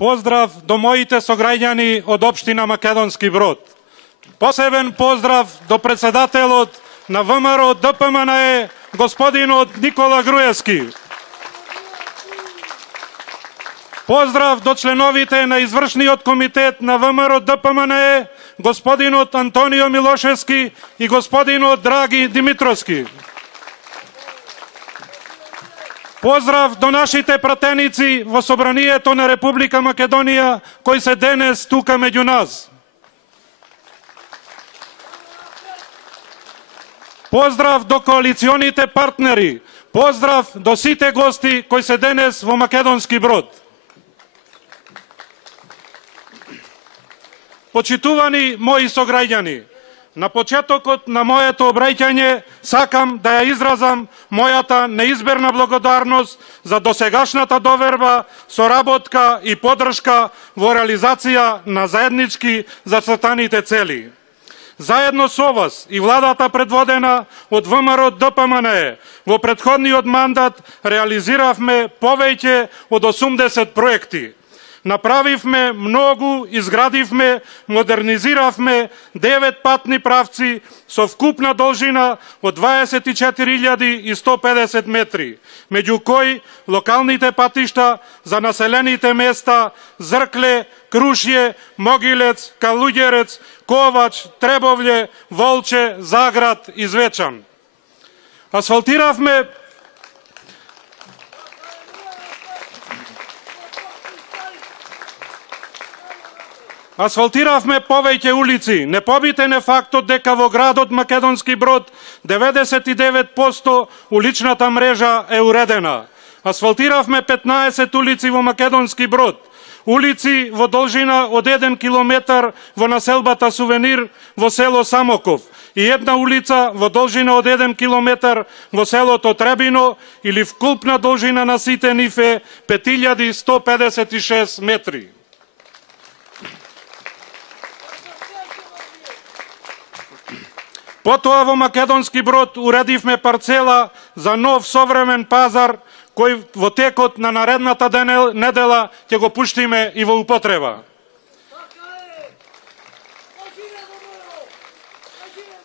Поздрав до моите сограѓани од општина Македонски Брод. Посебен поздрав до председателот на ВМРО ДПМНЕ, господинот Никола Груевски. Поздрав до членовите на извршниот комитет на ВМРО ДПМНЕ, господинот Антонио Милошевски и господинот Драги Димитровски. Поздрав до нашите пратеници во Собранието на Република Македонија, кои се денес тука меѓу нас. Поздрав до коалиционите партнери. Поздрав до сите гости кои се денес во Македонски Брод. Почитувани мои сограѓани, на почетокот на моето обраќање сакам да ја изразам мојата неизберна благодарност за досегашната доверба, соработка и поддршка во реализација на заеднички зацртаните цели. Заедно со вас и владата предводена од ВМРО ДПМНЕ во претходниот мандат реализиравме повеќе од 80 проекти. Направивме многу, изградивме, модернизиравме 9 патни правци со вкупна должина од 24.150 метри, меѓу кои локалните патишта за населените места Зркле, Крушје, Могилец, Калуѓерец, Ковач, Требовље, Волче, Заград и Звечан. Асфалтиравме повеќе улици. Непобитен е фактот дека во градот Македонски Брод 99% уличната мрежа е уредена. Асфалтиравме 15 улици во Македонски Брод. Улици во должина од 1 километар во населбата Сувенир во село Самоков и една улица во должина од 1 километар во селото Требино или вкупна должина на сите нив е 5156 метри. Потоа во Македонски Брод уредивме парцела за нов современ пазар, кој во текот на наредната недела ќе го пуштиме и во употреба.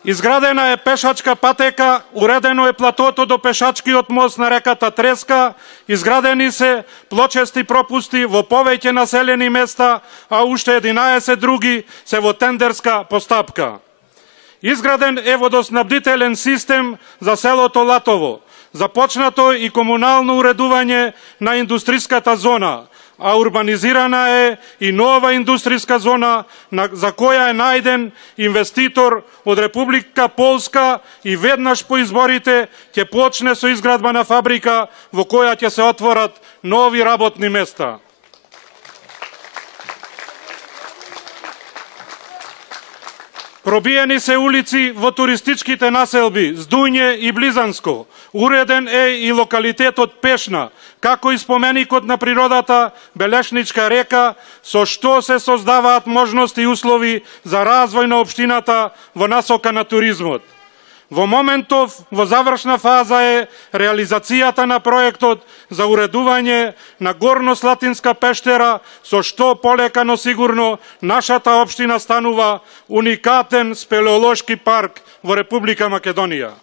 Изградена е пешачка патека, уредено е платото до пешачкиот мост на реката Треска, изградени се плочести пропусти во повеќе населени места, а уште 11 други се во тендерска постапка. Изграден е водоснабдителен систем за селото Латово. Започнато и комунално уредување на индустриската зона, а урбанизирана е и нова индустријска зона за која е најден инвеститор од Република Полска и веднаш по изборите ќе почне со изградба на фабрика во која ќе се отворат нови работни места. Пробиени се улици во туристичките населби Здуње и Близанско. Уреден е и локалитетот Пешна, како и споменикот на природата Белешничка река, со што се создаваат можности и услови за развој на општината во насока на туризмот. Во моментов, во завршна фаза е реализацијата на проектот за уредување на Горно-Слатинска пештера, со што полека но сигурно нашата општина станува уникатен спелеолошки парк во Република Македонија.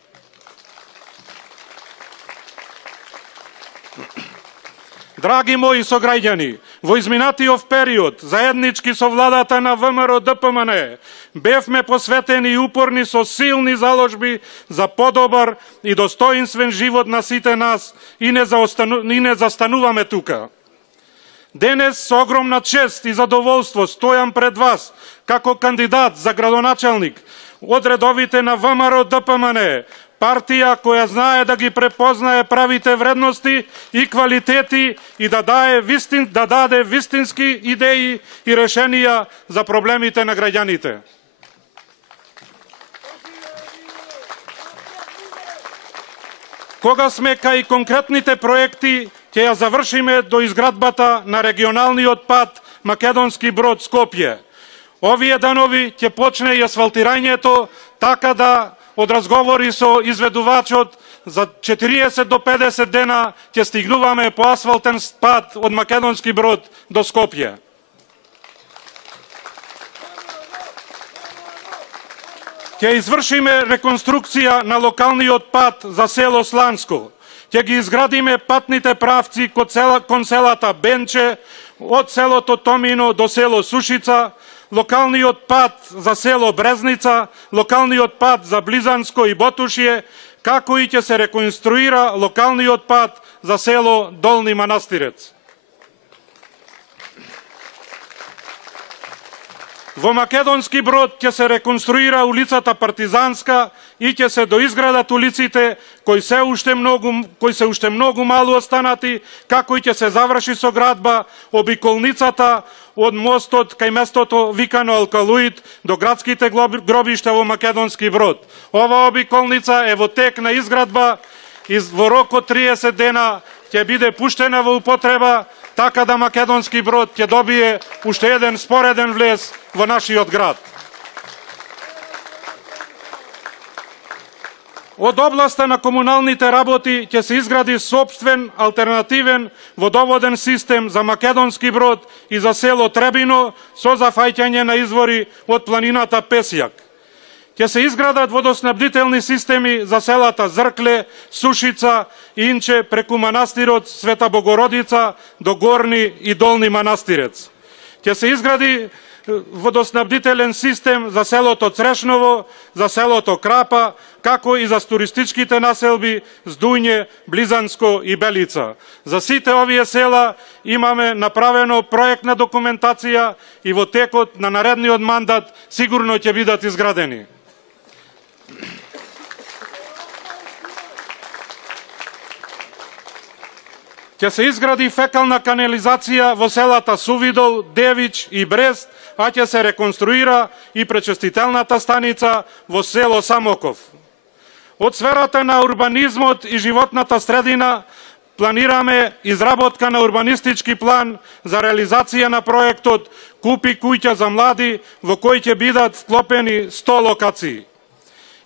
Драги мои сограѓани, во изминатиот период, заеднички со владата на ВМРО ДПМНЕ, бевме посветени и упорни со силни заложби за подобар и достоинствен живот на сите нас и не застануваме тука. Денес со огромна чест и задоволство стојам пред вас како кандидат за градоначелник од редовите на ВМРО ДПМНЕ, партија која знае да ги препознае правите вредности и квалитети и да даде вистински идеи и решенија за проблемите на граѓаните. Кога сме кај конкретните проекти, ќе ја завршиме до изградбата на регионалниот пат Македонски Брод Скопје. Овие данови ќе почне и асфалтирањето, така да од разговори со изведувачот, за 40 до 50 дена ќе стигнуваме по асфалтен пат од Македонски Брод до Скопје. Ќе извршиме реконструкција на локалниот пат за село Сланско. Ќе ги изградиме патните правци кон селата Бенче, од селото Томино до село Сушица, локалниот пат за село Брезница, локалниот пат за Близанско и Ботушје, како и ќе се реконструира локалниот пат за село Долни Манастирец. Во Македонски Брод ќе се реконструира улицата Партизанска и ќе се доизградат улиците кои се уште многу малу останати, како и ќе се заврши соградба обиколницата од мостот кај местото викано Алкалуид до градските гробишта во Македонски Брод. Ова обиколница е во тек на изградба и во рок од 30 дена ќе биде пуштена во употреба, така да Македонски Брод ќе добие уште еден спореден влез во нашиот град. Од областа на комуналните работи ќе се изгради сопствен алтернативен водоводен систем за Македонски Брод и за село Требино со зафаќање на извори од планината Песјак. Ќе се изградат водоснабдителни системи за селата Зркле, Сушица, Инче, преку манастирот Света Богородица до Горни и Долни Манастирец. Ќе се изгради водоснабдителен систем за селото Црешново, за селото Крапа, како и за туристичките населби Здујње, Близанско и Белица. За сите овие села имаме направено проектна документација и во текот на наредниот мандат сигурно ќе бидат изградени. Ќе се изгради фекална канализација во селата Сувидол, Девич и Брест, а ќе се реконструира и пречистителната станица во село Самоков. Од сферата на урбанизмот и животната средина планираме изработка на урбанистички план за реализација на проектот Купи куќа за млади, во кој ќе бидат вклопени 100 локации.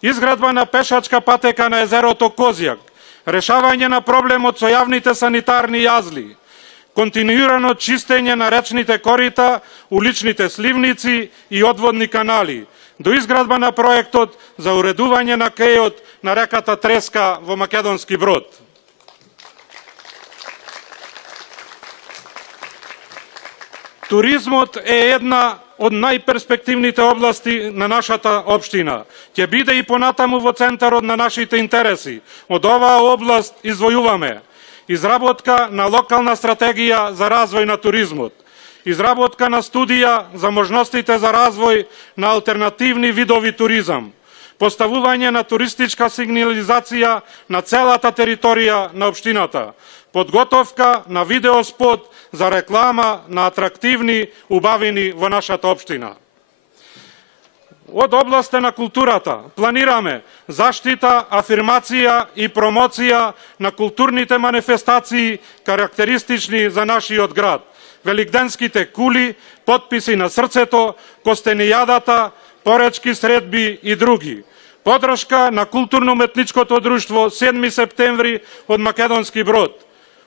Изградба на пешачка патека на езерото Козјак, решавање на проблемот со јавните санитарни јазли, континуирано чистење на речните корита, уличните сливници и одводни канали, до изградба на проектот за уредување на кејот на реката Треска во Македонски Брод. Туризмот е една од најперспективните области на нашата општина. Ќе биде и понатаму во центарот на нашите интереси. Од оваа област извојуваме изработка на локална стратегија за развој на туризмот, изработка на студија за можностите за развој на алтернативни видови туризам, поставување на туристичка сигнализација на целата територија на општината, подготовка на видеоспот за реклама на атрактивни убавини во нашата општина. Од областа на културата планираме заштита, афирмација и промоција на културните манифестации карактеристични за нашиот град. Великденските кули, потписи на срцето, костенијадата, поречки средби и други. Подршка на културно-уметничкото друштво 7 септември од Македонски Брод.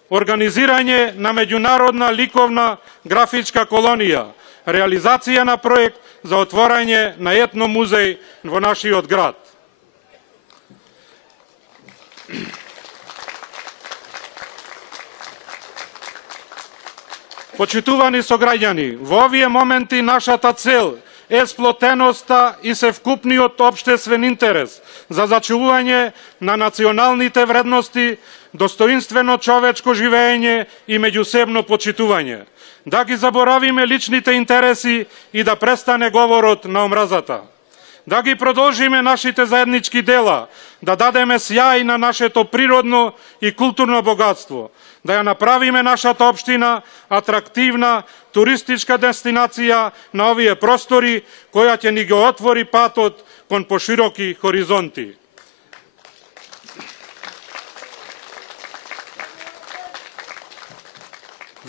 Организирање на меѓународна ликовна графичка колонија. Реализација на проект за отворање на етномузеј во нашиот град. Почитувани сограѓани, во овие моменти нашата цел е сплотеноста и севкупниот општествен интерес за зачувување на националните вредности, достоинствено човечко живење и меѓусебно почитување. Да ги заборавиме личните интереси и да престане говорот на омразата. Да ги продолжиме нашите заеднички дела, да дадеме сјај на нашето природно и културно богатство, да ја направиме нашата општина атрактивна туристичка дестинација на овие простори, која ќе ни го отвори патот кон пошироки хоризонти.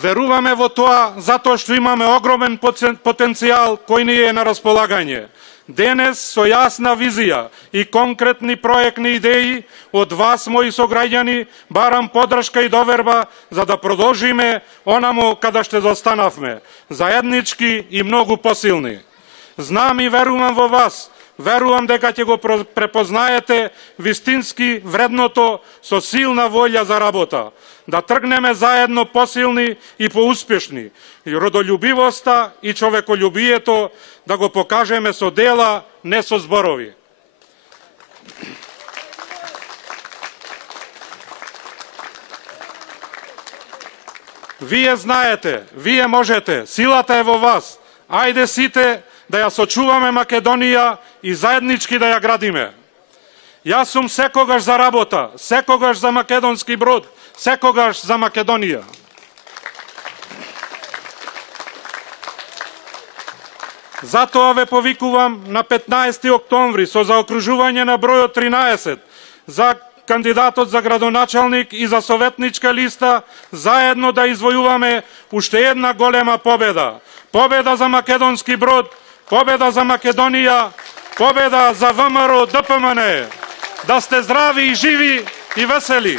Веруваме во тоа затоа што имаме огромен потенцијал кој ни е на располагање. Денес со јасна визија и конкретни проектни идеи од вас, мои сограѓани, барам поддршка и доверба за да продолжиме онамо каде што застанавме, заеднички и многу посилни. Знам и верувам во вас, верувам дека ќе го препознаете вистински вредното со силна волја за работа, да тргнеме заедно посилни и поуспешни, и родолюбивоста и човеколюбието да го покажеме со дела, не со зборови. Вие знаете, вие можете, силата е во вас. Ајде сите да ја сочуваме Македонија и заеднички да ја градиме. Јас сум секогаш за работа, секогаш за македонски брод, секогаш за Македонија. Затоа ве повикувам на 15 октомври со заокружување на бројот 13 за кандидатот за градоначалник и за советничка листа, заедно да извојуваме уште една голема победа. Победа за македонски брод, победа за Македонија, победа за ВМРО ДПМН. Да сте здрави и живи и весели!